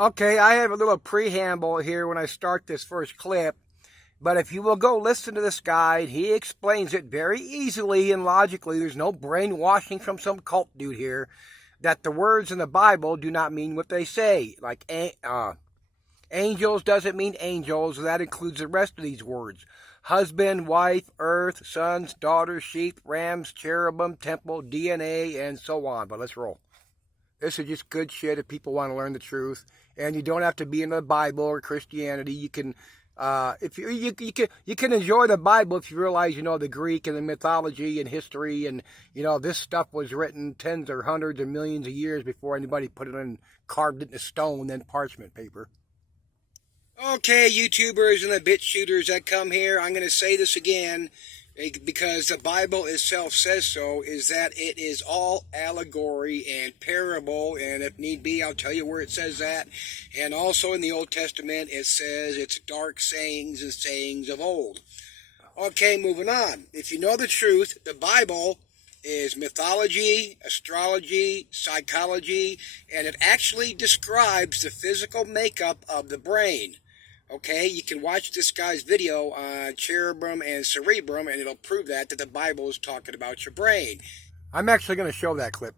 Okay, I have a little preamble here when I start this first clip, but if you will go listen to this guide, he explains it very easily and logically. There's no brainwashing from some cult dude here that the words in the Bible do not mean what they say. Like angels doesn't mean angels, that includes the rest of these words. Husband, wife, earth, sons, daughters, sheep, rams, cherubim, temple, DNA, and so on. But let's roll. This is just good shit if people want to learn the truth, and you don't have to be in the Bible or Christianity. You can, if you can enjoy the Bible if you realize you know the Greek and the mythology and history, and you know this stuff was written tens or hundreds or millions of years before anybody put it in, carved it in stone, then parchment paper. Okay, YouTubers and the bit shooters that come here, I'm going to say this again, because the Bible itself says so, is that it is all allegory and parable, and if need be, I'll tell you where it says that. And also in the Old Testament, it says it's dark sayings and sayings of old. Okay, moving on. If you know the truth, the Bible is mythology, astrology, psychology, and it actually describes the physical makeup of the brain. Okay, you can watch this guy's video on Cheribum and Cerebrum, and it'll prove that the Bible is talking about your brain. I'm actually going to show that clip.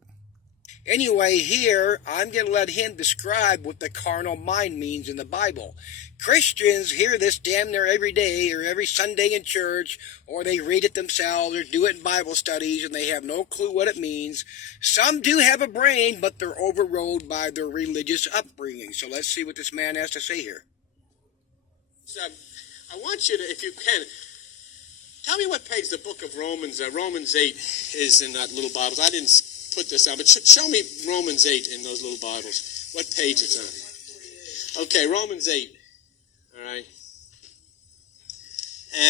Anyway, here, I'm going to let him describe what the carnal mind means in the Bible. Christians hear this damn near every day or every Sunday in church, or they read it themselves or do it in Bible studies, and they have no clue what it means. Some do have a brain, but they're overrode by their religious upbringing. So let's see what this man has to say here. I want you to, if you can, tell me what page the book of Romans 8 is in that little Bibles. I didn't put this out, but show me Romans 8 in those little Bibles. What page it's on? Okay, Romans 8. All right.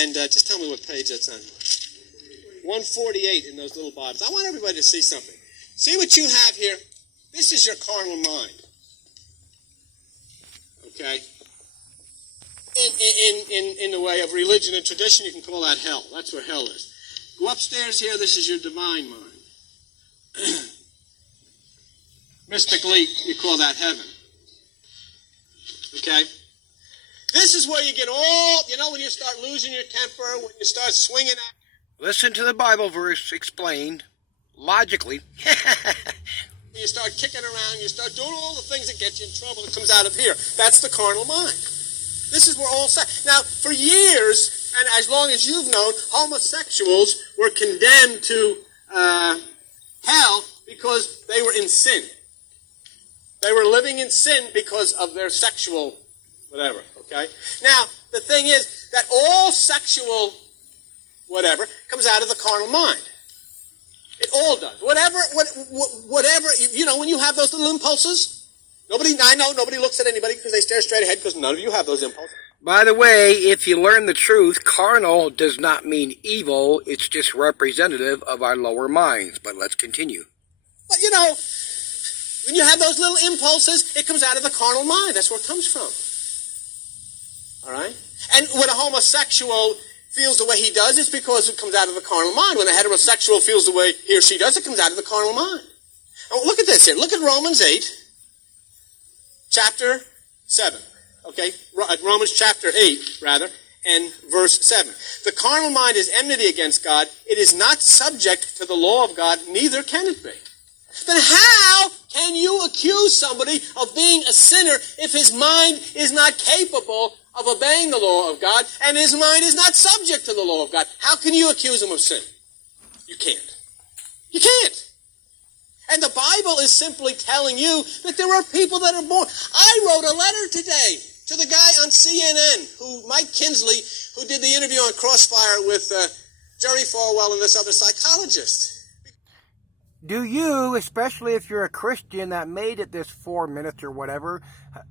And just tell me what page that's on. 148 in those little Bibles. I want everybody to see something. See what you have here? This is your carnal mind. Okay? In the way of religion and tradition, you can call that hell. That's where hell is. Go upstairs here, this is your divine mind. Mystically, you call that heaven. Okay? This is where you get all, when you start losing your temper, when you start swinging at... Listen to the Bible verse explained logically. You start kicking around, you start doing all the things that get you in trouble. It comes out of here. That's the carnal mind. This is where all sex... Now, for years, and as long as you've known, homosexuals were condemned to hell because they were in sin. They were living in sin because of their sexual whatever, okay? Now, the thing is that all sexual whatever comes out of the carnal mind. It all does. Whatever, when you have those little impulses... I know nobody looks at anybody because they stare straight ahead because none of you have those impulses. By the way, if you learn the truth, carnal does not mean evil. It's just representative of our lower minds. But let's continue. But when you have those little impulses, it comes out of the carnal mind. That's where it comes from. All right? And when a homosexual feels the way he does, it's because it comes out of the carnal mind. When a heterosexual feels the way he or she does, it comes out of the carnal mind. Now, look at this here. Look at Romans 8. Chapter 7, okay? Romans chapter 8, rather, and verse 7. The carnal mind is enmity against God. It is not subject to the law of God, neither can it be. Then how can you accuse somebody of being a sinner if his mind is not capable of obeying the law of God and his mind is not subject to the law of God? How can you accuse him of sin? You can't. You can't. And the Bible is simply telling you that there are people that are born. I wrote a letter today to the guy on CNN, Mike Kinsley, who did the interview on Crossfire with Jerry Falwell and this other psychologist. Do you, especially if you're a Christian that made it this 4 minutes or whatever,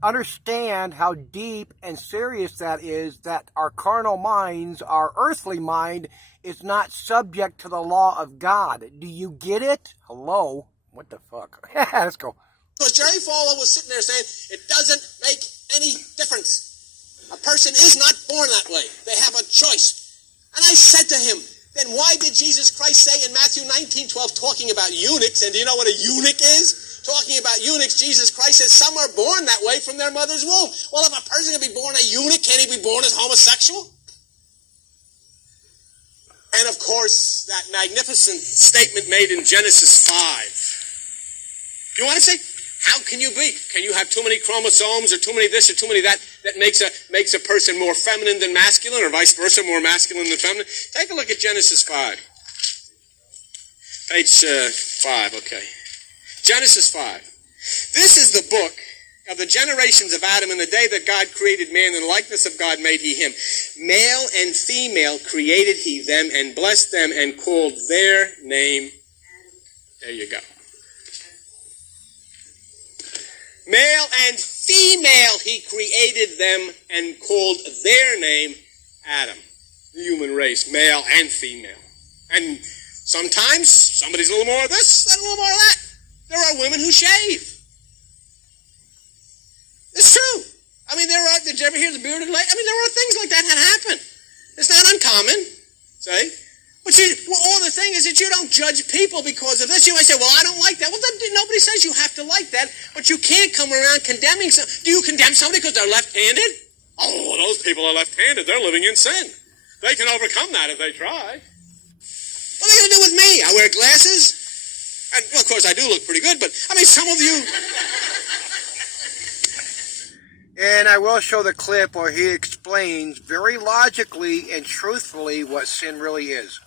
understand how deep and serious that is, that our carnal minds, our earthly mind, is not subject to the law of God? Do you get it? Hello? What the fuck? Let's go. Because Jerry Falwell was sitting there saying, it doesn't make any difference. A person is not born that way. They have a choice. And I said to him, then why did Jesus Christ say in Matthew 19:12, talking about eunuchs, and do you know what a eunuch is? talking about eunuchs, Jesus Christ says some are born that way from their mother's womb. Well, if a person can be born a eunuch, can he be born as homosexual? And of course, that magnificent statement made in Genesis 5. You want to say, how can you be? Can you have too many chromosomes or too many this or too many that makes a person more feminine than masculine, or vice versa, more masculine than feminine? Take a look at Genesis 5. Page 5, okay. Genesis 5. This is the book of the generations of Adam in the day that God created man. In the likeness of God made he him. Male and female created he them, and blessed them, and called their name. There you go. Male and female he created them, and called their name Adam. The human race, male and female. And sometimes somebody's a little more of this, and a little more of that. There are women who shave. It's true. I mean, did you ever hear the bearded lady? I mean, there are things like that happen. It's not uncommon, see? But all the thing is that you don't judge people because of this. You might say, well, I don't like that. Well, then nobody says you have to like that, but you can't come around condemning some. Do you condemn somebody because they're left-handed? Oh, those people are left-handed. They're living in sin. They can overcome that if they try. What are they going to do with me? I wear glasses. And, well, of course, I do look pretty good, but, I mean, some of you... And I will show the clip where he explains very logically and truthfully what sin really is.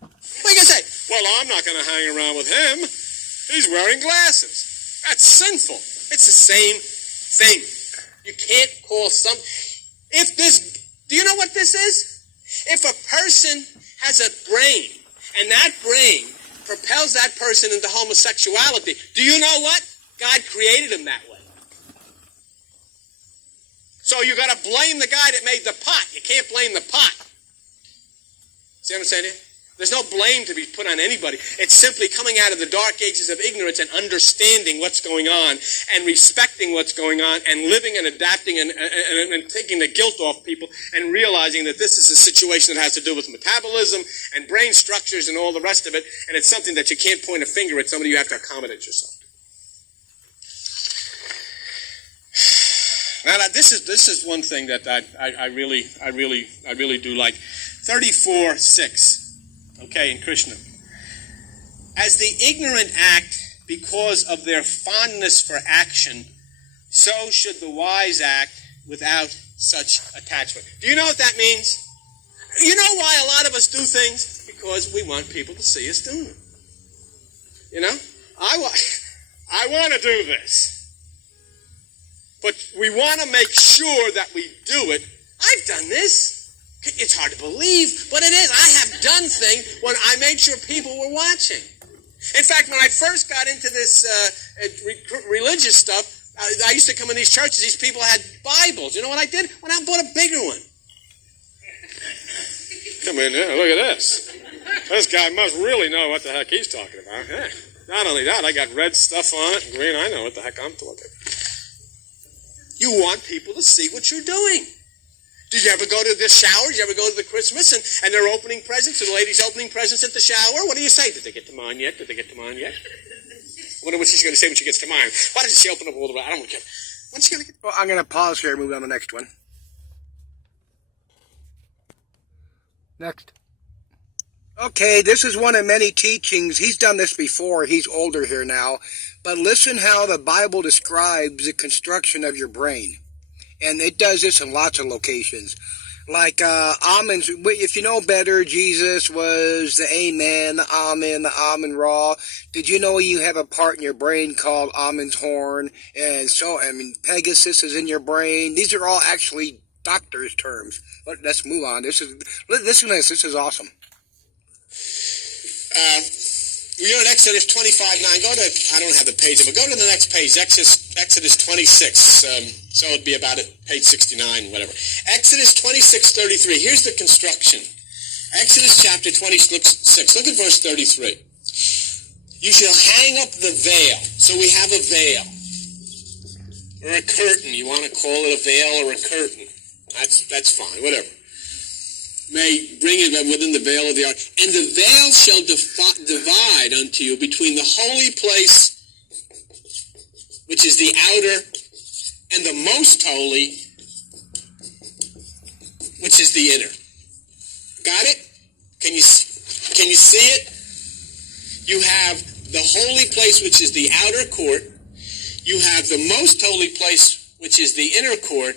What are you going to say? Well, I'm not going to hang around with him. He's wearing glasses. That's sinful. It's the same thing. You can't call some... Do you know what this is? If a person has a brain, and that brain propels that person into homosexuality, do you know what? God created him that way. So you got to blame the guy that made the pot. You can't blame the pot. See what I'm saying here? There's no blame to be put on anybody. It's simply coming out of the dark ages of ignorance and understanding what's going on and respecting what's going on and living and adapting and taking the guilt off people and realizing that this is a situation that has to do with metabolism and brain structures and all the rest of it, and it's something that you can't point a finger at somebody. You have to accommodate yourself. Now, this is one thing that I really do like. 34:6. Okay, in Krishna. As the ignorant act because of their fondness for action, so should the wise act without such attachment. Do you know what that means? You know why a lot of us do things? Because we want people to see us doing them. You know? I want to do this. But we want to make sure that we do it. I've done this. It's hard to believe, but it is. I have done things when I made sure people were watching. In fact, when I first got into this religious stuff, I used to come in these churches. These people had Bibles. You know what I did? Went out and bought a bigger one. Come in here. Look at this. This guy must really know what the heck he's talking about. Yeah. Not only that, I got red stuff on it and green. I know what the heck I'm talking about. You want people to see what you're doing. Did you ever go to the shower? Did you ever go to the Christmas and they're opening presents, or the lady's opening presents at the shower? What do you say? Did they get to mine yet? Did they get to mine yet? I wonder what she's going to say when she gets to mine. Why doesn't she open up all the... I don't care. When's she going to get... Well, I'm going to pause here and move on to the next one. Next. Okay, this is one of many teachings. He's done this before. He's older here now. But listen how the Bible describes the construction of your brain. And it does this in lots of locations. Like almonds, if you know better, Jesus was the Amen, the Amen Ra. Did you know you have a part in your brain called Amon's horn? And so, I mean, Pegasus is in your brain. These are all actually doctor's terms. But let's move on. Listen to this. This is awesome. You're in Exodus 25:9. Go to, I don't have the page, but go to the next page, Exodus 26. So it'd be about at page 69, whatever. Exodus 26:33. Here's the construction. Exodus chapter 26. Look at verse 33. You shall hang up the veil. So we have a veil. Or a curtain. You want to call it a veil or a curtain. That's fine, whatever. May bring it within the veil of the ark. And the veil shall divide unto you between the holy place which is the outer, and the most holy, which is the inner. Got it? Can you see it? You have the holy place, which is the outer court. You have the most holy place, which is the inner court,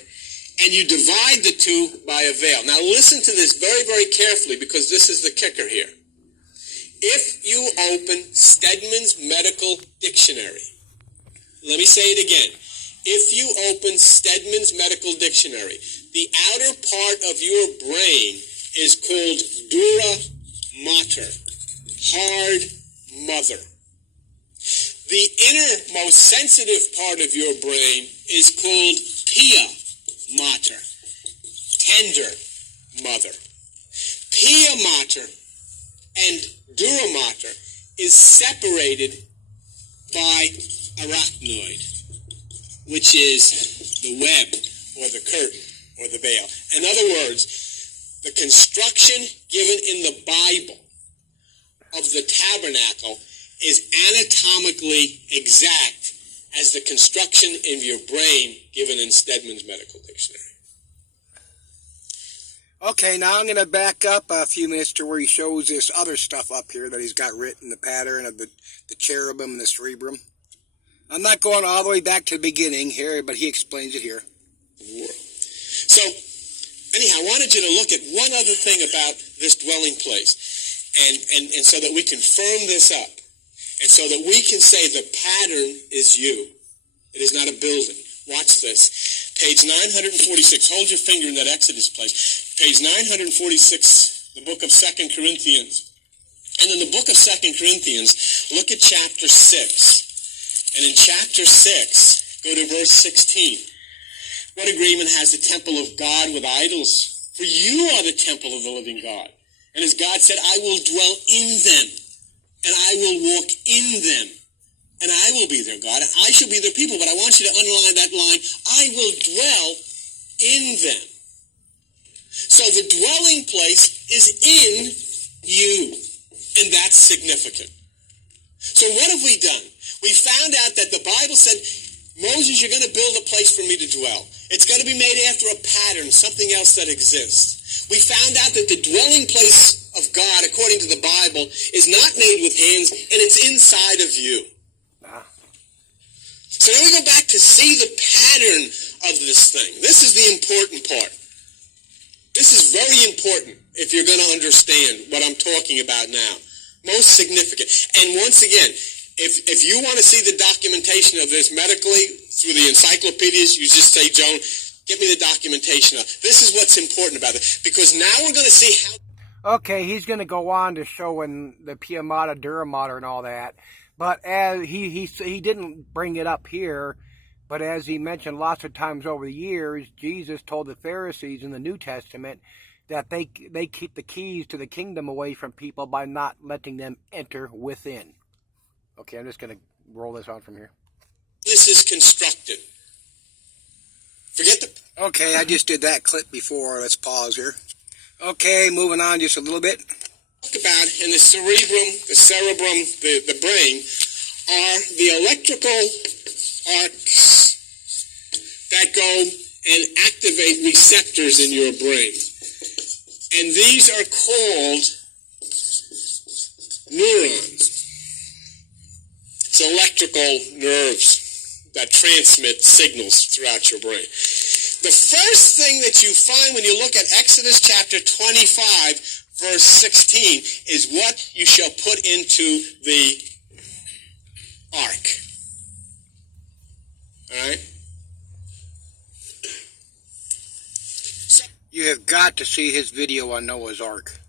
and you divide the two by a veil. Now listen to this very, very carefully, because this is the kicker here. If you open Stedman's Medical Dictionary, let me say it again. If you open Stedman's Medical Dictionary, the outer part of your brain is called dura mater, hard mother. The innermost sensitive part of your brain is called pia mater, tender mother. Pia mater and dura mater is separated by arachnoid, which is the web or the curtain or the veil. In other words, the construction given in the Bible of the tabernacle is anatomically exact as the construction in your brain given in Stedman's Medical Dictionary. Okay, now I'm going to back up a few minutes to where he shows this other stuff up here that he's got written, the pattern of the cherubim and the cerebrum. I'm not going all the way back to the beginning here, but he explains it here. So, anyhow, I wanted you to look at one other thing about this dwelling place, and so that we can firm this up, and so that we can say the pattern is you. It is not a building. Watch this. Page 946. Hold your finger in that Exodus place. Page 946, the book of 2 Corinthians. And in the book of 2 Corinthians, look at chapter 6. And in chapter 6, go to verse 16. What agreement has the temple of God with idols? For you are the temple of the living God. And as God said, I will dwell in them, and I will walk in them, and I will be their God, and I shall be their people. But I want you to underline that line, I will dwell in them. So the dwelling place is in you, and that's significant. So what have we done? We found out that the Bible said, Moses, you're going to build a place for me to dwell. It's going to be made after a pattern, something else that exists. We found out that the dwelling place of God, according to the Bible, is not made with hands, and it's inside of you. So now we go back to see the pattern of this thing. This is the important part. This is very important if you're going to understand what I'm talking about now. Most significant. And once again, if you want to see the documentation of this medically through the encyclopedias, you just say, Joan, get me the documentation of. This is what's important about it. Because now we're going to see how... Okay, he's going to go on to showing the pia mater, dura mater, and all that. But as he didn't bring it up here, but as he mentioned lots of times over the years, Jesus told the Pharisees in the New Testament that they keep the keys to the kingdom away from people by not letting them enter within. Okay, I'm just going to roll this on from here. This is constructed. Forget the... Okay, I just did that clip before. Let's pause here. Okay, moving on just a little bit. About in the cerebrum, the brain, are the electrical arcs that go and activate receptors in your brain. And these are called neurons. It's electrical nerves that transmit signals throughout your brain. The first thing that you find when you look at Exodus chapter 25, verse 16, is what you shall put into the ark. All right? So, you have got to see his video on Noah's Ark.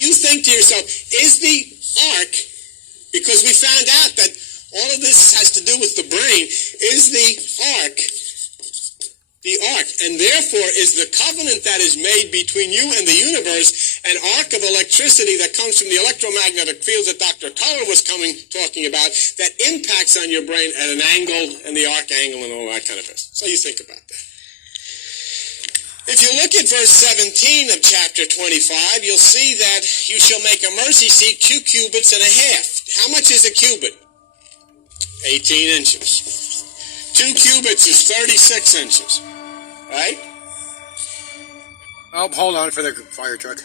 You think to yourself, is the ark, because we found out that all of this has to do with the brain, is the ark the ark, and therefore is the covenant that is made between you and the universe an arc of electricity that comes from the electromagnetic fields that Dr. Toller was talking about that impacts on your brain at an angle and the arc angle and all that kind of business. So you think about that. If you look at verse 17 of chapter 25, you'll see that you shall make a mercy seat 2 cubits and a half. How much is a cubit? 18 inches. 2 cubits is 36 inches. Right? Oh, hold on for the fire truck.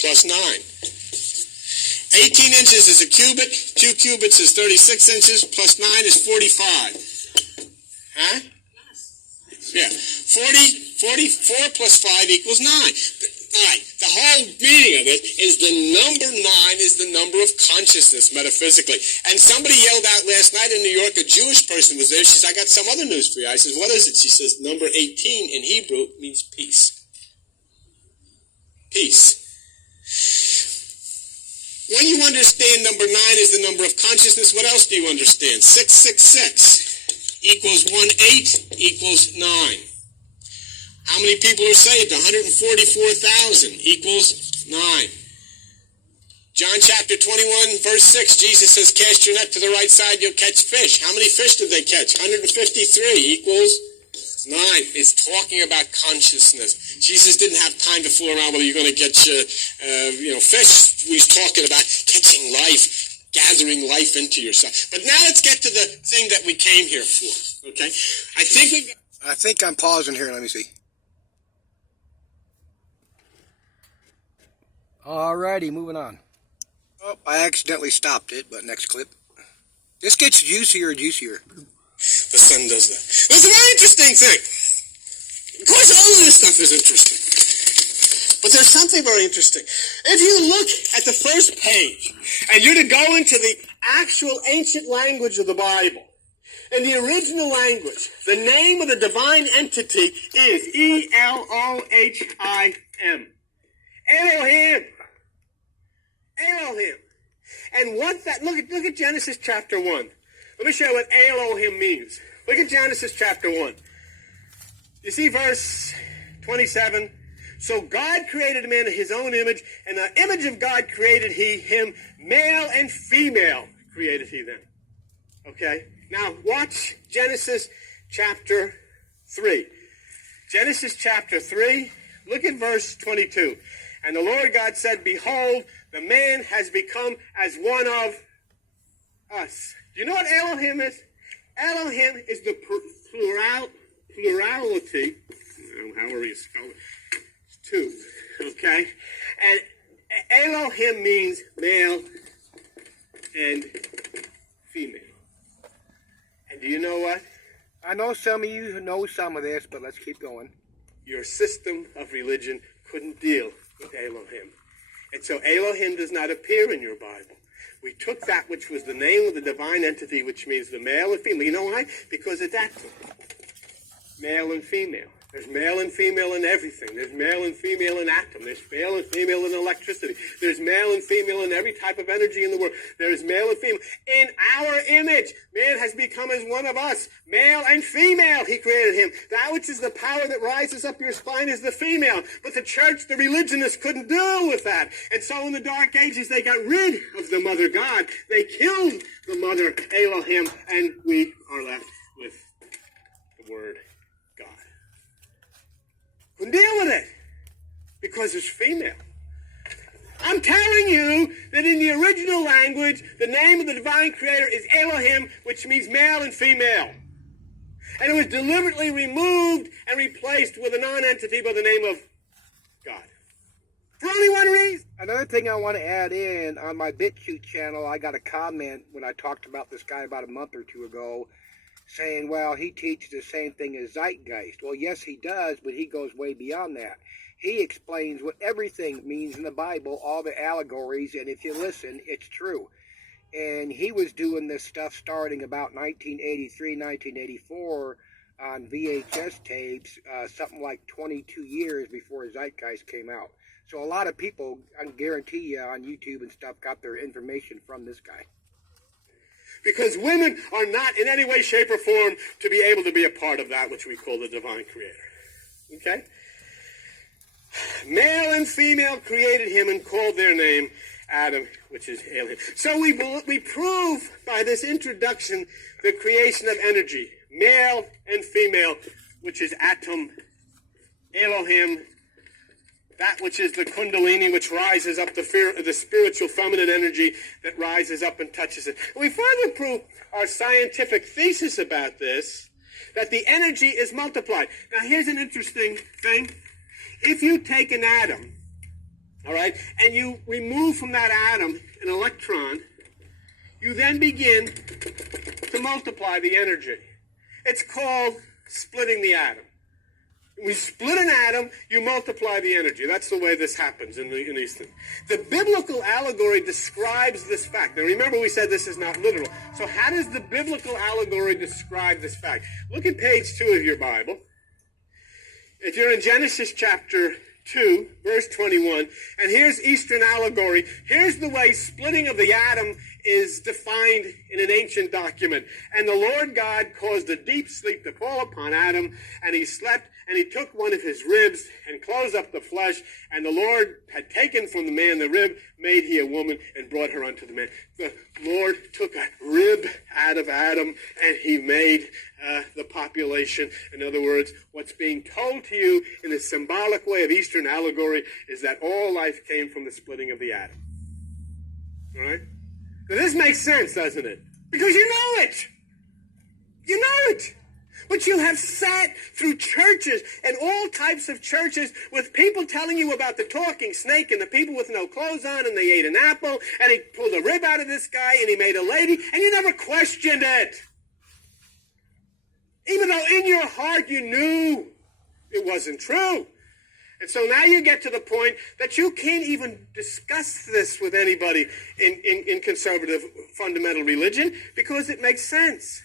Plus 9. 18 inches is a cubit. 2 cubits is 36 inches. Plus 9 is 45. Huh? Yeah. 44 plus 5 equals 9. All right. The whole meaning of it is the number 9 is the number of consciousness metaphysically. And somebody yelled out last night in New York, a Jewish person was there. She says, I got some other news for you. I says, what is it? She says, number 18 in Hebrew means peace. Peace. When you understand number 9 is the number of consciousness, what else do you understand? 666 equals 18 equals 9. How many people are saved? 144,000 equals 9. John chapter 21, verse 6, Jesus says, cast your net to the right side, you'll catch fish. How many fish did they catch? 153 equals 9. It's talking about consciousness. Jesus didn't have time to fool around whether you're going to get fish. He's talking about catching life, gathering life into yourself. But now let's get to the thing that we came here for. Okay? I think I'm pausing here. Let me see. Alrighty, moving on. Oh, I accidentally stopped it, but next clip. This gets juicier and juicier. The sun does that. It's a very interesting thing. Of course, all of this stuff is interesting. But there's something very interesting. If you look at the first page, and you're to go into the actual ancient language of the Bible, in the original language, the name of the divine entity is Elohim. Elohim. Elohim. And what that, look at Genesis chapter 1. Let me show you what Elohim means. Look at Genesis chapter 1. You see verse 27? So God created a man in his own image, and the image of God created he him, male and female created he them. Okay? Now watch Genesis chapter 3. Genesis chapter 3, look at verse 22. And the Lord God said, behold, the man has become as one of us. Do you know what Elohim is? Elohim is the plurality, however you spell it, it's 2, okay? And Elohim means male and female. And do you know what? I know some of you know some of this, but let's keep going. Your system of religion couldn't deal with Elohim. And so Elohim does not appear in your Bible. We took that which was the name of the divine entity, which means the male and female. You know why? Because it's that male and female. There's male and female in everything. There's male and female in atom. There's male and female in electricity. There's male and female in every type of energy in the world. There is male and female. In our image, man has become as one of us. Male and female, he created him. That which is the power that rises up your spine is the female. But the church, the religionists, couldn't deal with that. And so in the Dark Ages, they got rid of the mother God. They killed the mother Elohim, and we are left with the word God. Couldn't deal with it because it's female. I'm telling you that in the original language, the name of the divine creator is Elohim, which means male and female. And it was deliberately removed and replaced with a non-entity by the name of God. For only one reason. Another thing I want to add in, on my BitChute channel, I got a comment when I talked about this guy about a month or two ago, saying, well, he teaches the same thing as Zeitgeist. Well, yes, he does, but he goes way beyond that. He explains what everything means in the Bible, all the allegories, and if you listen, it's true. And he was doing this stuff starting about 1983, 1984 on VHS tapes, something like 22 years before Zeitgeist came out. So a lot of people, I can guarantee you, on YouTube and stuff, got their information from this guy. Because women are not in any way, shape, or form to be able to be a part of that which we call the divine creator. Okay? Male and female created him and called their name Adam, which is alien. So we prove by this introduction the creation of energy, male and female, which is atom, Elohim, that which is the kundalini, which rises up, the spiritual feminine energy that rises up and touches it. And we further prove our scientific thesis about this, that the energy is multiplied. Now here's an interesting thing. If you take an atom, all right, and you remove from that atom an electron, you then begin to multiply the energy. It's called splitting the atom. We split an atom, you multiply the energy. That's the way this happens in these things. The biblical allegory describes this fact. Now remember, we said this is not literal. So how does the biblical allegory describe this fact? Look at page 2 of your Bible. If you're in Genesis chapter 2, verse 21, and here's Eastern allegory. Here's the way splitting of the atom is defined in an ancient document. And the Lord God caused a deep sleep to fall upon Adam, and he slept, and he took one of his ribs and closed up the flesh, and the Lord had taken from the man the rib, made he a woman, and brought her unto the man. The Lord took a rib out of Adam, and he made the population. In other words, what's being told to you in a symbolic way of Eastern allegory is that all life came from the splitting of the atom. All right? Now this makes sense, doesn't it? Because you know it. You know it. But you have sat through churches and all types of churches with people telling you about the talking snake and the people with no clothes on, and they ate an apple, and he pulled a rib out of this guy, and he made a lady, and you never questioned it. Even though in your heart you knew it wasn't true. And so now you get to the point that you can't even discuss this with anybody in conservative fundamental religion because it makes sense.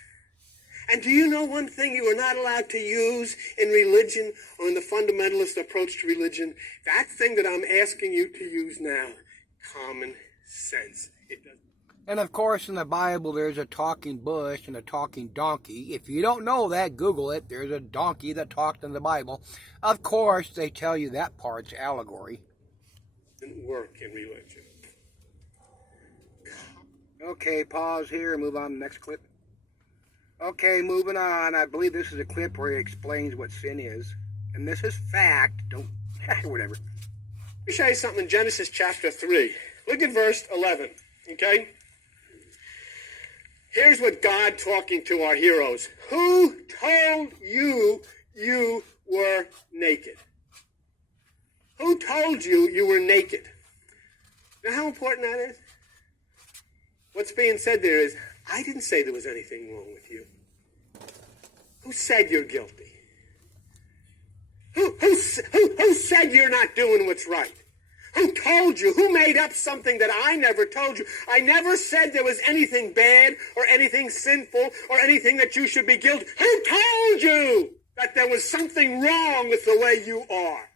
And do you know one thing you are not allowed to use in religion or in the fundamentalist approach to religion? That thing that I'm asking you to use now, common sense. It doesn't. And of course, in the Bible, there's a talking bush and a talking donkey. If you don't know that, Google it. There's a donkey that talked in the Bible. Of course, they tell you that part's allegory. Doesn't work in religion. Okay, pause here and move on to the next clip. Okay, moving on. I believe this is a clip where he explains what sin is. And this is fact. Don't, whatever. Let me show you something in Genesis chapter 3. Look at verse 11, okay? Here's what God talking to our heroes. Who told you you were naked? Who told you you were naked? Now how important that is? What's being said there is, I didn't say there was anything wrong with you. Who said you're guilty? Who said you're not doing what's right? Who told you? Who made up something that I never told you? I never said there was anything bad or anything sinful or anything that you should be guilty. Who told you that there was something wrong with the way you are?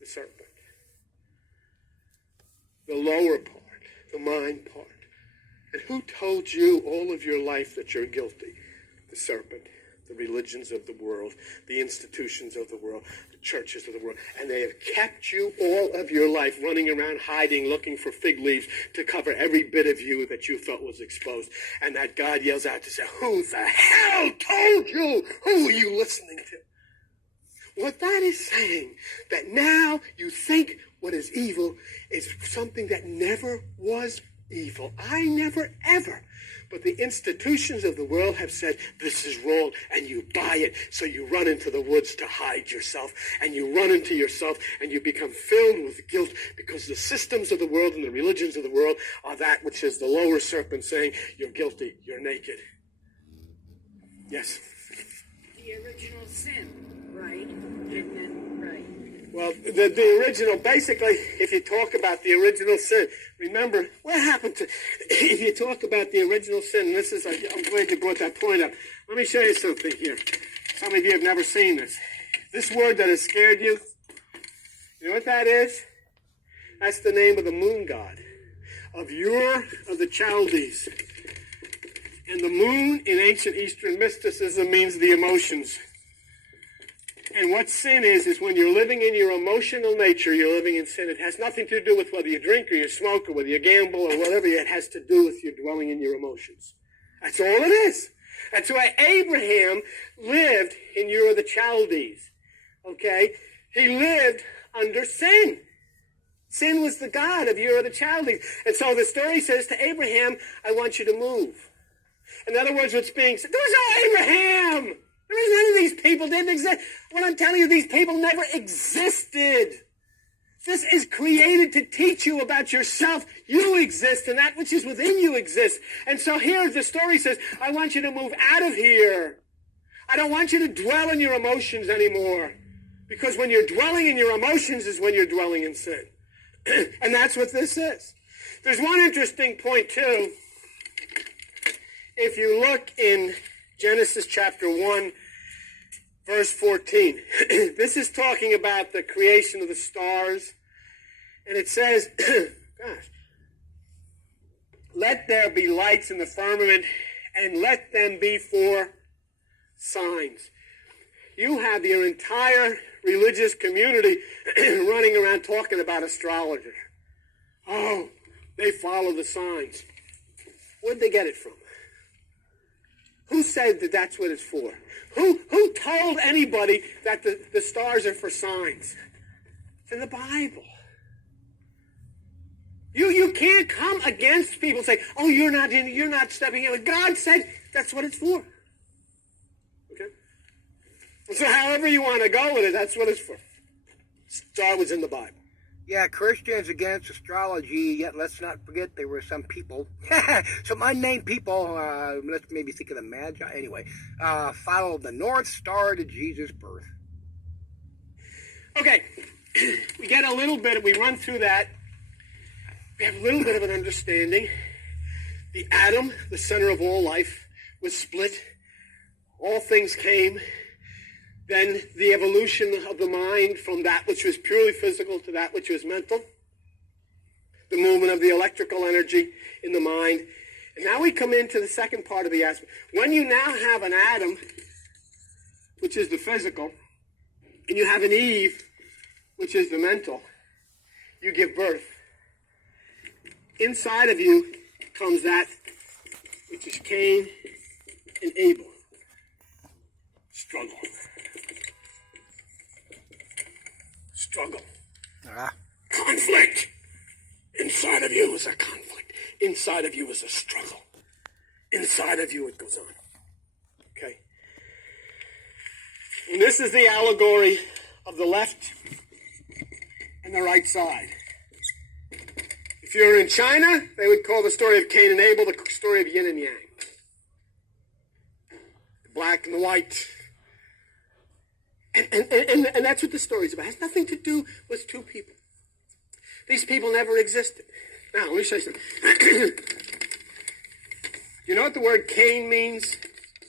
The serpent. The lower part, the mind part. And who told you all of your life that you're guilty? The serpent. The religions of the world, the institutions of the world, the churches of the world. And they have kept you all of your life running around hiding, looking for fig leaves to cover every bit of you that you felt was exposed. And that God yells out to say, who the hell told you? Who are you listening to? What that is saying, that now you think what is evil is something that never was evil. I never, ever. But the institutions of the world have said, this is wrong, and you buy it. So you run into the woods to hide yourself, and you run into yourself, and you become filled with guilt because the systems of the world and the religions of the world are that which is the lower serpent saying, you're guilty, you're naked. Yes? The original sin, right? And then, right. Well, the original, basically, if you talk about the original sin, remember, what happened to, if you talk about the original sin, and this is, I'm glad you brought that point up. Let me show you something here. Some of you have never seen this. This word that has scared you, you know what that is? That's the name of the moon god, of the Chaldees. And the moon in ancient Eastern mysticism means the emotions. And what sin is when you're living in your emotional nature, you're living in sin. It has nothing to do with whether you drink or you smoke or whether you gamble or whatever. It has to do with your dwelling in your emotions. That's all it is. That's why Abraham lived in Ur of the Chaldees. Okay? He lived under sin. Sin was the god of Ur of the Chaldees. And so the story says to Abraham, I want you to move. In other words, what's being said, there was no Abraham. There was none of these people didn't exist. What I'm telling you, these people never existed. This is created to teach you about yourself. You exist, and that which is within you exists. And so here the story says, I want you to move out of here. I don't want you to dwell in your emotions anymore. Because when you're dwelling in your emotions is when you're dwelling in sin. And that's what this is. There's one interesting point, too. If you look in Genesis chapter 1, verse 14, this is talking about the creation of the stars. And it says, gosh, let there be lights in the firmament, and let them be for signs. You have your entire religious community running around talking about astrologers. Oh, they follow the signs. Where'd they get it from? Who said that that's what it's for? Who told anybody that the stars are for signs? It's in the Bible. You can't come against people and say, oh, you're not stepping in. God said that's what it's for. Okay? And so however you want to go with it, that's what it's for. Star was in the Bible. Yeah, Christians against astrology, yet let's not forget there were some people, some unnamed people, let's maybe think of the Magi, anyway, followed the North Star to Jesus' birth. Okay, we get a little bit, we run through that, we have a little bit of an understanding. The atom, the center of all life, was split. All things came. Then the evolution of the mind from that which was purely physical to that which was mental. The movement of the electrical energy in the mind. And now we come into the second part of the aspect. When you now have an atom, which is the physical, and you have an Eve, which is the mental, you give birth. Inside of you comes that which is Cain and Abel. Struggle. Conflict. Inside of you is a conflict. Inside of you is a struggle. Inside of you it goes on. Okay? And this is the allegory of the left and the right side. If you're in China, they would call the story of Cain and Abel the story of yin and yang. The black and the white. And that's what the story's about. It has nothing to do with two people. These people never existed. Now, let me show you something. You know what the word Cain means?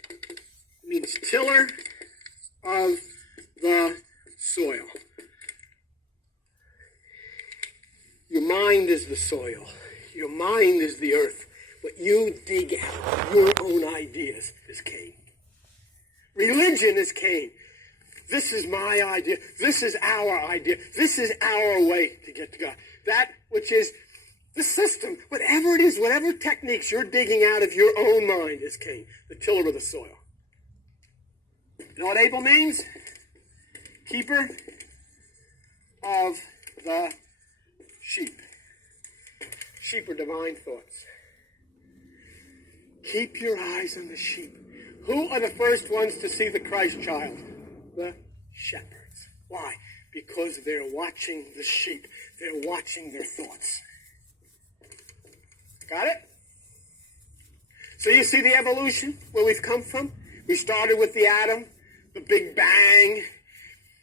It means tiller of the soil. Your mind is the soil. Your mind is the earth. What you dig out, your own ideas, is Cain. Religion is Cain. This is my idea. This is our idea. This is our way to get to God. That which is the system, whatever it is, whatever techniques you're digging out of your own mind is Cain, the tiller of the soil. You know what Abel means? Keeper of the sheep. Sheep are divine thoughts. Keep your eyes on the sheep. Who are the first ones to see the Christ child? The shepherds. Why? Because they're watching the sheep. They're watching their thoughts. Got it? So you see the evolution, where we've come from? We started with the atom, the Big Bang.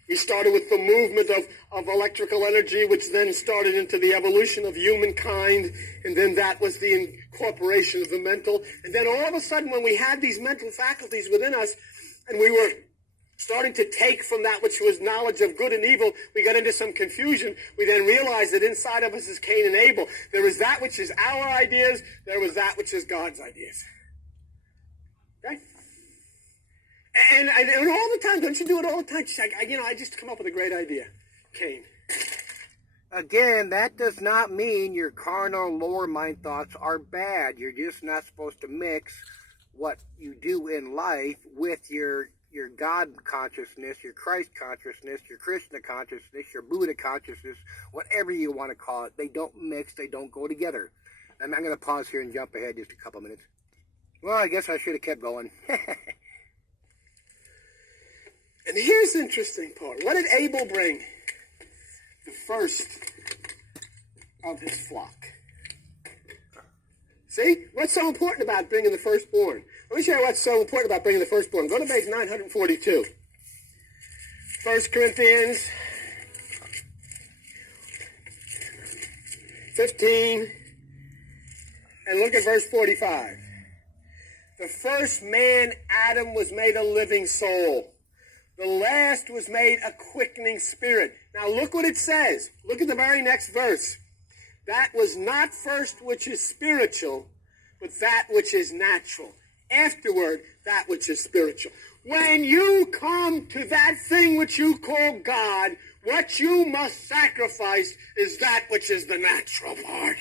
We started with the movement of electrical energy, which then started into the evolution of humankind, and then that was the incorporation of the mental. And then all of a sudden, when we had these mental faculties within us, and we were starting to take from that which was knowledge of good and evil, we got into some confusion. We then realized that inside of us is Cain and Abel. There is that which is our ideas. There was that which is God's ideas. Okay? And all the time, don't you do it all the time? I just come up with a great idea. Cain. Again, that does not mean your carnal, lower mind thoughts are bad. You're just not supposed to mix what you do in life with your your God consciousness, your Christ consciousness, your Krishna consciousness, your Buddha consciousness, whatever you want to call it. They don't mix. They don't go together. And I'm going to pause here and jump ahead just a couple minutes. Well, I guess I should have kept going. And here's the interesting part. What did Abel bring? The first of his flock. See? What's so important about bringing the firstborn? Let me show you what's so important about bringing the firstborn. Go to page 942. 1 Corinthians 15. And look at verse 45. The first man, Adam, was made a living soul. The last was made a quickening spirit. Now look what it says. Look at the very next verse. That was not first which is spiritual, but that which is natural. Afterward, that which is spiritual. When you come to that thing which you call God, what you must sacrifice is that which is the natural part.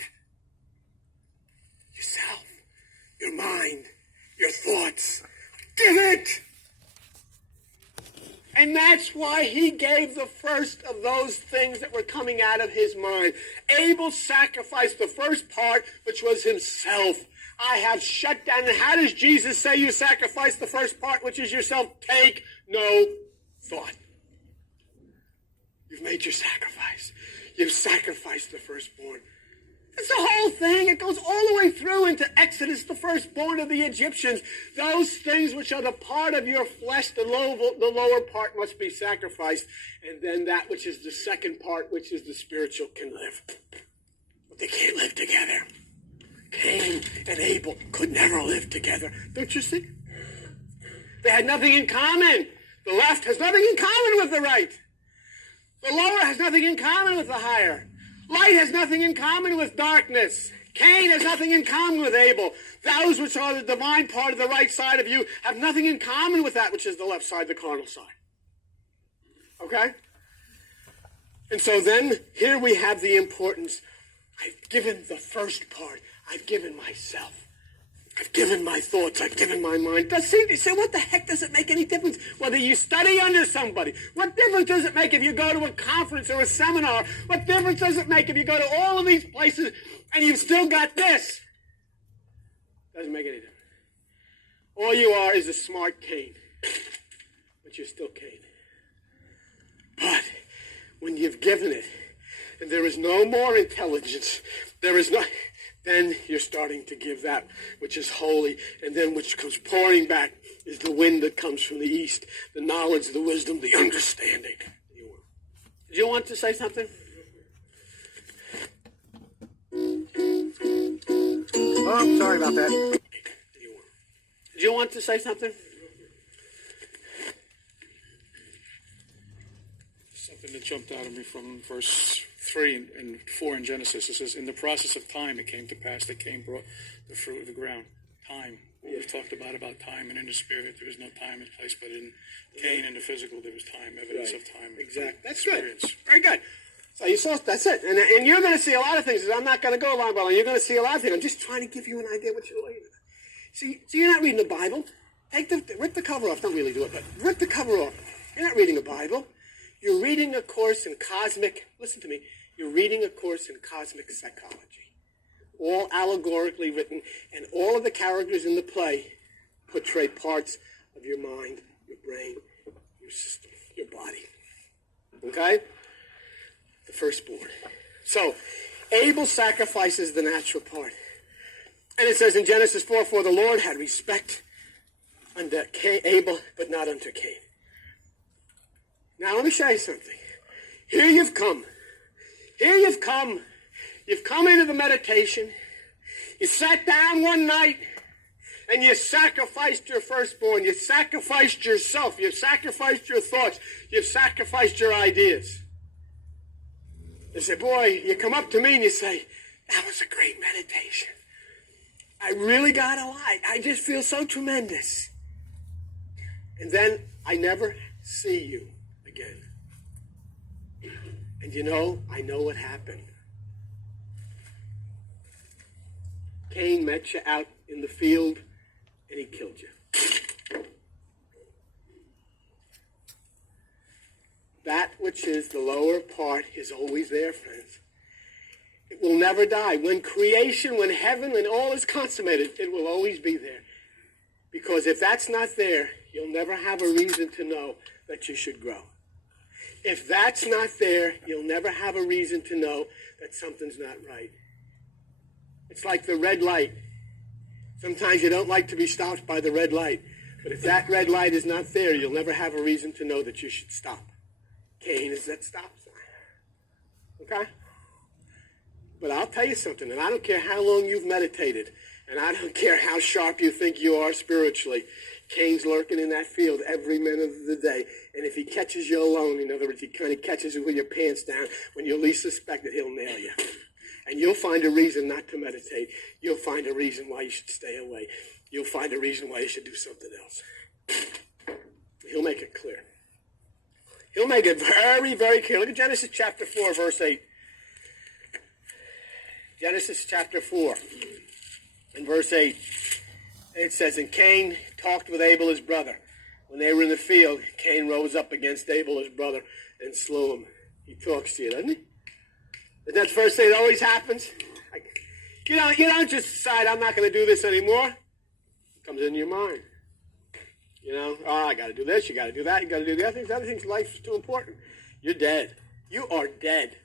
Yourself, your mind, your thoughts. Give it! And that's why he gave the first of those things that were coming out of his mind. Abel sacrificed the first part, which was himself. I have shut down. And how does Jesus say you sacrifice the first part, which is yourself? Take no thought. You've made your sacrifice. You've sacrificed the firstborn. It's the whole thing. It goes all the way through into Exodus, the firstborn of the Egyptians. Those things which are the part of your flesh, the lower part must be sacrificed. And then that which is the second part, which is the spiritual, can live. But they can't live together. Cain and Abel could never live together. Don't you see? They had nothing in common. The left has nothing in common with the right. The lower has nothing in common with the higher. Light has nothing in common with darkness. Cain has nothing in common with Abel. Those which are the divine part of the right side of you have nothing in common with that which is the left side, the carnal side. Okay? And so then, here we have the importance. I've given the first part. I've given myself. I've given my thoughts. I've given my mind. See, what the heck does it make any difference whether you study under somebody? What difference does it make if you go to a conference or a seminar? What difference does it make if you go to all of these places and you've still got this? Doesn't make any difference. All you are is a smart Cain. But you're still Cain. But when you've given it, and there is no more intelligence, then you're starting to give that which is holy, and then which comes pouring back is the wind that comes from the east, the knowledge, the wisdom, the understanding. Did you want to say something? Oh, sorry about that. Did you want to say something? Something that jumped out at me from verse 3 and 4 in Genesis. It says, in the process of time it came to pass that Cain brought the fruit of the ground. Time. We've talked about time, and in the spirit there was no time and place, but in Cain and the physical there was time, evidence of time. Exactly. That's good. Very good. So you saw, that's it. And you're going to see a lot of things. I'm not going to go line by line. You're going to see a lot of things. I'm just trying to give you an idea what you're reading. See, so you're not reading the Bible. Rip the cover off. Don't really do it, but rip the cover off. You're not reading a Bible. You're reading a course in listen to me, you're reading a course in cosmic psychology. All allegorically written, and all of the characters in the play portray parts of your mind, your brain, your system, your body. Okay? The firstborn. So, Abel sacrifices the natural part. And it says in Genesis 4, for the Lord had respect unto Abel, but not unto Cain. Now, let me show you something. Here you've come. You've come into the meditation. You sat down one night and you sacrificed your firstborn. You sacrificed yourself. You've sacrificed your thoughts. You've sacrificed your ideas. You say, boy, you come up to me and you say, that was a great meditation. I really got a lot. I just feel so tremendous. And then I never see you again. And I know what happened. Cain met you out in the field and he killed you. That which is the lower part is always there, friends. It will never die. When creation, when heaven, when all is consummated, it will always be there. Because if that's not there, you'll never have a reason to know that you should grow. If that's not there, you'll never have a reason to know that something's not right. It's like the red light. Sometimes you don't like to be stopped by the red light. But if that red light is not there, you'll never have a reason to know that you should stop. Cain is that stop sign. Okay? But I'll tell you something, and I don't care how long you've meditated, and I don't care how sharp you think you are spiritually. Cain's lurking in that field every minute of the day. And if he catches you alone, in other words, he kind of catches you with your pants down, when you least suspect it, he'll nail you. And you'll find a reason not to meditate. You'll find a reason why you should stay away. You'll find a reason why you should do something else. He'll make it clear. He'll make it very, very clear. Look at Genesis chapter 4, verse 8. Genesis chapter 4 and verse 8. It says, and Cain talked with Abel his brother. When they were in the field, Cain rose up against Abel his brother and slew him. He talks to you, doesn't he? Isn't that the first thing that always happens? You don't just decide, I'm not going to do this anymore. It comes into your mind. You know, oh, I got to do this, you got to do that, you got to do the other things. Other things, life's too important. You're dead. You are dead.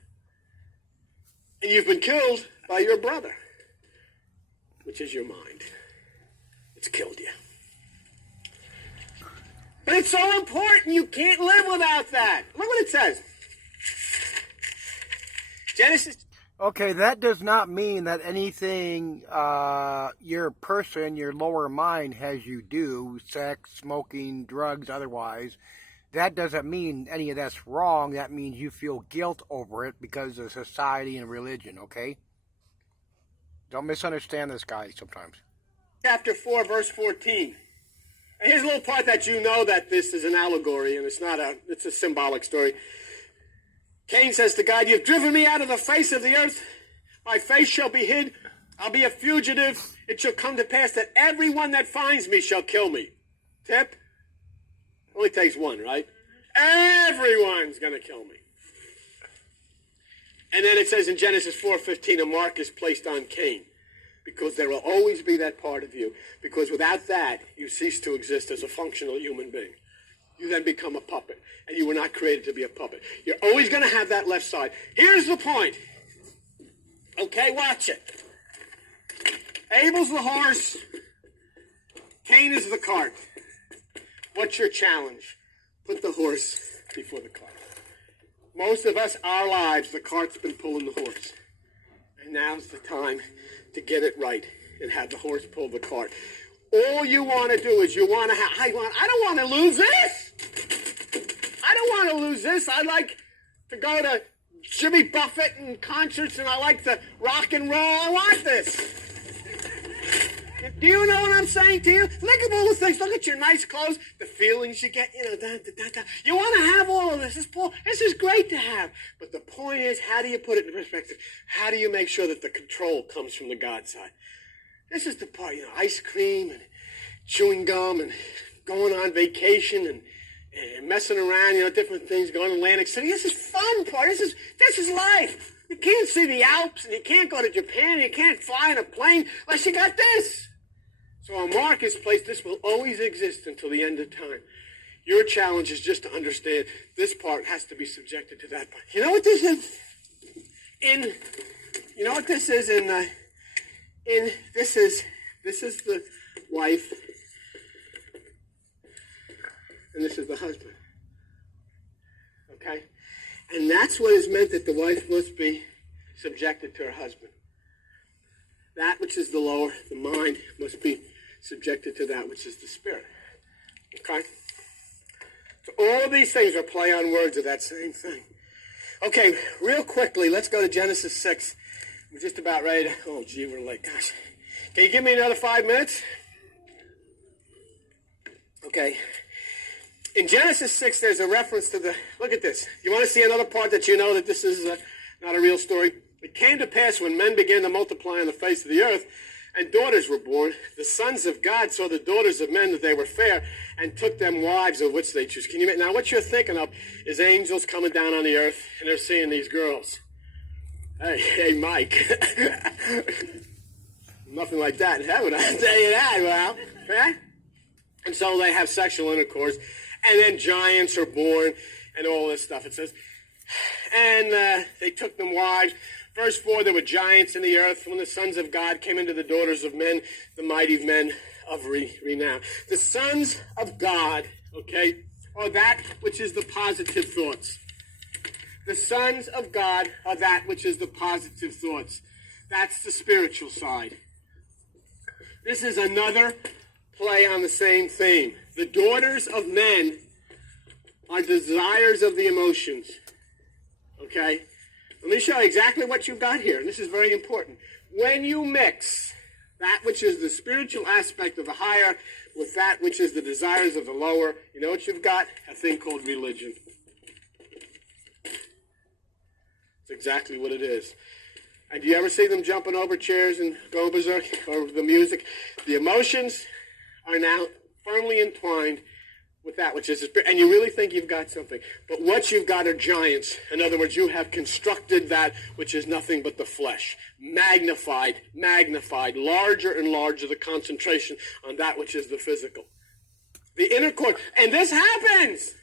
And you've been killed by your brother, which is your mind. It's killed you. But it's so important, you can't live without that. Look what it says. Genesis. Okay, that does not mean that anything your person, your lower mind has you do, sex, smoking, drugs, otherwise, that doesn't mean any of that's wrong. That means you feel guilt over it because of society and religion, okay? Don't misunderstand this guy sometimes. Chapter 4, verse 14. And here's a little part that you know that this is an allegory, and it's a symbolic story. Cain says to God, you've driven me out of the face of the earth. My face shall be hid. I'll be a fugitive. It shall come to pass that everyone that finds me shall kill me. Tip? Only takes one, right? Everyone's going to kill me. And then it says in Genesis 4:15, a mark is placed on Cain. Because there will always be that part of you. Because without that, you cease to exist as a functional human being. You then become a puppet. And you were not created to be a puppet. You're always going to have that left side. Here's the point. Okay, watch it. Abel's the horse. Cain is the cart. What's your challenge? Put the horse before the cart. Most of us, our lives, the cart's been pulling the horse. And now's the time to get it right and have the horse pull the cart. All you want to do is you want to have, I don't want to lose this. I don't want to lose this. I like to go to Jimmy Buffett and concerts, and I like to rock and roll. I want this. Do you know what I'm saying to you? Look at all the things. Look at your nice clothes, the feelings you get. You want to have all of this. This is great to have. But the point is, how do you put it in perspective? How do you make sure that the control comes from the God side? This is the part, ice cream and chewing gum and going on vacation and messing around, different things, going to Atlantic City. This is fun part. This is life. You can't see the Alps, and you can't go to Japan, and you can't fly in a plane unless you got this. So a mark is placed. This will always exist until the end of time. Your challenge is just to understand this part has to be subjected to that part. You know what this is? This is the wife, and this is the husband. Okay? And that's what is meant, that the wife must be subjected to her husband. That which is the lower, the mind, must be subjected to that which is the spirit. Okay? So all these things are play on words of that same thing. Okay, real quickly, let's go to Genesis 6. We're just about ready to, we're late. Gosh. Can you give me another 5 minutes? Okay. In Genesis 6, there's a reference to look at this. You want to see another part that you know that this is not a real story? It came to pass when men began to multiply on the face of the earth, and daughters were born. The sons of God saw the daughters of men that they were fair, and took them wives of which they choose. Can you now what you're thinking of is angels coming down on the earth, and they're seeing these girls. Hey, Mike. Nothing like that in heaven, I'll tell you that. Well, okay? And so they have sexual intercourse, and then giants are born, and all this stuff. It says, and they took them wives. Verse 4, there were giants in the earth when the sons of God came into the daughters of men, the mighty men of renown. The sons of God, okay, are that which is the positive thoughts. The sons of God are that which is the positive thoughts. That's the spiritual side. This is another play on the same theme. The daughters of men are desires of the emotions. Okay? Let me show you exactly what you've got here, and this is very important. When you mix that which is the spiritual aspect of the higher with that which is the desires of the lower, you know what you've got? A thing called religion. It's exactly what it is. And do you ever see them jumping over chairs and go berserk, or the music? The emotions are now firmly entwined with that which is the spirit, and you really think you've got something. But what you've got are giants. In other words, you have constructed that which is nothing but the flesh. Magnified, larger and larger the concentration on that which is the physical. The inner court, and this happens!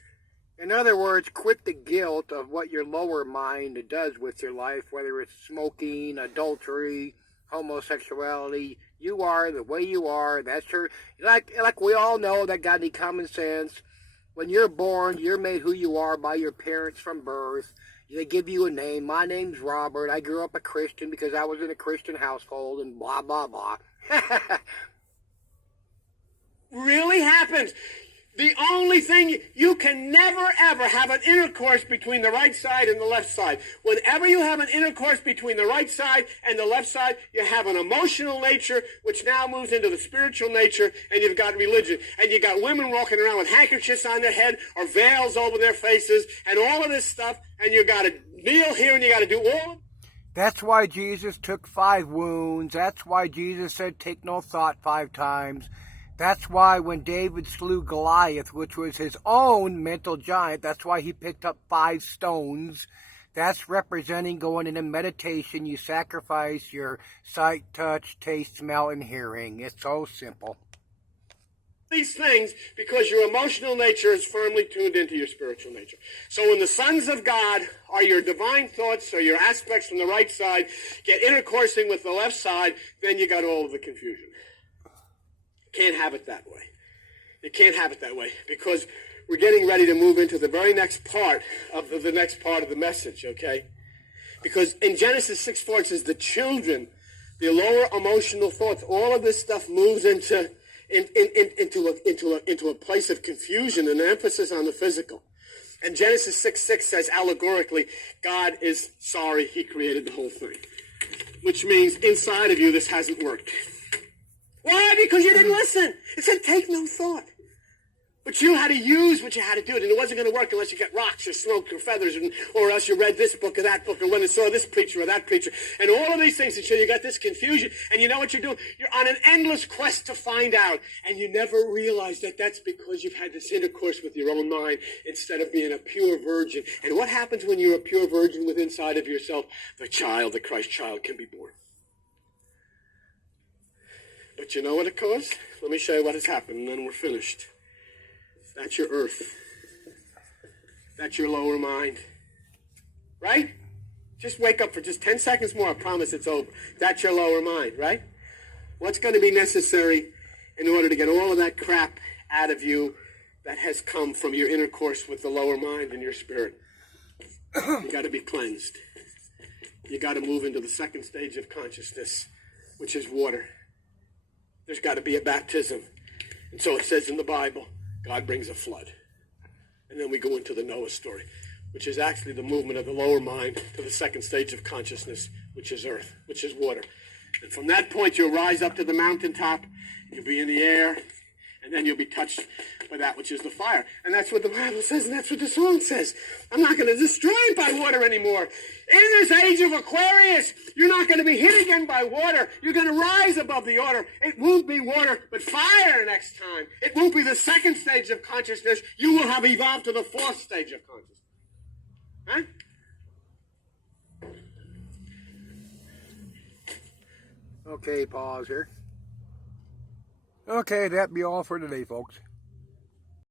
In other words, quit the guilt of what your lower mind does with your life, whether it's smoking, adultery, homosexuality. You are the way you are. That's your, like we all know that got any common sense. When you're born, you're made who you are by your parents from birth. They give you a name. My name's Robert. I grew up a Christian because I was in a Christian household and blah, blah, blah. Really happens. The only thing, you can never ever have an intercourse between the right side and the left side. Whenever you have an intercourse between the right side and the left side, you have an emotional nature, which now moves into the spiritual nature, and you've got religion. And you got women walking around with handkerchiefs on their head or veils over their faces and all of this stuff, and you got to kneel here and you got to do all of it. That's why Jesus took 5 wounds. That's why Jesus said, take no thought 5 times. That's why when David slew Goliath, which was his own mental giant, that's why he picked up 5 stones. That's representing going into meditation. You sacrifice your sight, touch, taste, smell, and hearing. It's so simple. These things because your emotional nature is firmly tuned into your spiritual nature. So when the sons of God are your divine thoughts or your aspects from the right side get intercoursing with the left side, then you got all of the confusion. Can't have it that way. You can't have it that way because we're getting ready to move into the very next part of the message, okay? Because in Genesis 6:4 it says the children, the lower emotional thoughts, all of this stuff moves into a place of confusion and an emphasis on the physical. And Genesis 6:6 says allegorically, God is sorry he created the whole thing. Which means inside of you this hasn't worked. Why? Because you didn't listen. It said take no thought. But you had to use what you had to do, and it wasn't going to work unless you got rocks or smoke or feathers, or else you read this book or that book, or went and saw this preacher or that preacher. And all of these things that show you got this confusion, and you know what you're doing? You're on an endless quest to find out, and you never realize that that's because you've had this intercourse with your own mind instead of being a pure virgin. And what happens when you're a pure virgin within inside of yourself? The Christ child can be born. But you know what it caused? Let me show you what has happened, and then we're finished. That's your earth. That's your lower mind. Right? Just wake up for just 10 seconds more. I promise it's over. That's your lower mind, right? What's going to be necessary in order to get all of that crap out of you that has come from your intercourse with the lower mind and your spirit? You got to be cleansed. You got to move into the second stage of consciousness, which is water. There's got to be a baptism. And so it says in the Bible, God brings a flood. And then we go into the Noah story, which is actually the movement of the lower mind to the second stage of consciousness, which is earth, which is water. And from that point, you'll rise up to the mountaintop. You'll be in the air. And then you'll be touched by that which is the fire. And that's what the Bible says, and that's what the song says. I'm not going to destroy it by water anymore. In this age of Aquarius, you're not going to be hit again by water. You're going to rise above the order. It won't be water, but fire next time. It won't be the second stage of consciousness. You will have evolved to the fourth stage of consciousness. Huh? Okay, pause here. Okay, that'd be all for today, folks.